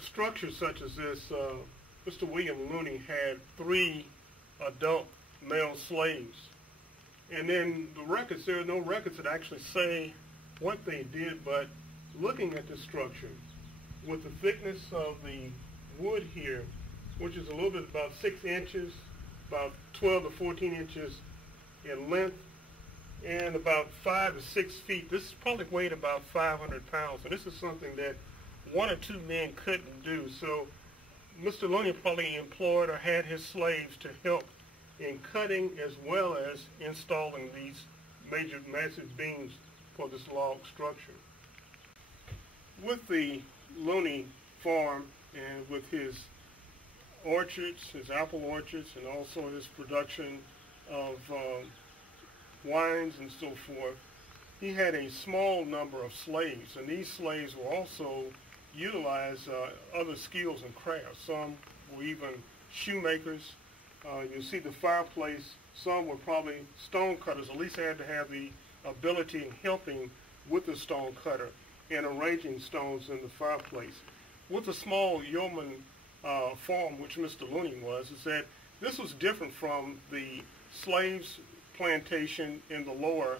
a structure such as this, Mr. William Looney had 3 adult male slaves. And then the records, there are no records that actually say what they did, but looking at this structure, with the thickness of the wood here, which is a little bit about 6 inches, about 12 to 14 inches in length, and about 5 to 6 feet. This probably weighed about 500 pounds. So this is something that 1 or 2 men couldn't do. So Mr. Looney probably employed or had his slaves to help in cutting as well as installing these massive beams for this log structure. With the Looney farm and with his orchards, his apple orchards, and also his production of wines and so forth, he had a small number of slaves, and these slaves will also utilize other skills and crafts. Some were even shoemakers. You'll see the fireplace. Some were probably stone cutters, at least they had to have the ability in helping with the stone cutter and arranging stones in the fireplace. With the small yeoman farm, which Mr. Looney was, is that this was different from the slaves plantation in the lower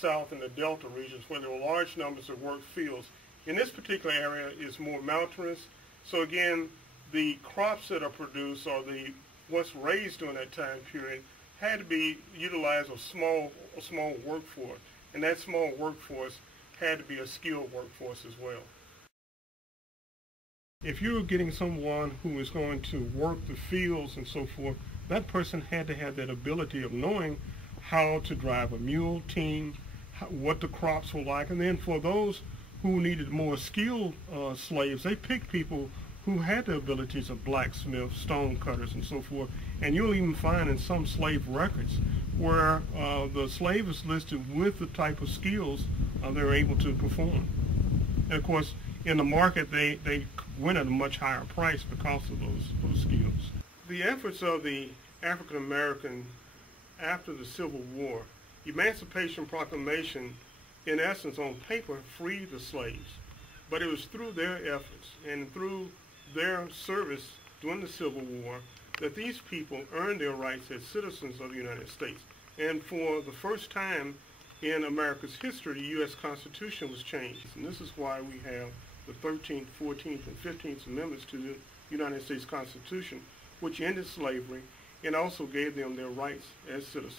south and the delta regions where there were large numbers of work fields. In this particular area is more mountainous, so again the crops that are produced or what's raised during that time period had to be utilized a small workforce, and that small workforce had to be a skilled workforce as well. If you were getting someone who is going to work the fields and so forth, that person had to have that ability of knowing how to drive a mule team, what the crops were like, and then for those who needed more skilled slaves, they picked people who had the abilities of blacksmiths, stone cutters, and so forth. And you'll even find in some slave records where the slave is listed with the type of skills they're able to perform. And of course, in the market, they went at a much higher price because of those skills. The efforts of the African American after the Civil War, Emancipation Proclamation, in essence, on paper, freed the slaves. But it was through their efforts and through their service during the Civil War that these people earned their rights as citizens of the United States. And for the first time in America's history, the U.S. Constitution was changed. And this is why we have the 13th, 14th, and 15th Amendments to the United States Constitution, which ended slavery and also gave them their rights as citizens.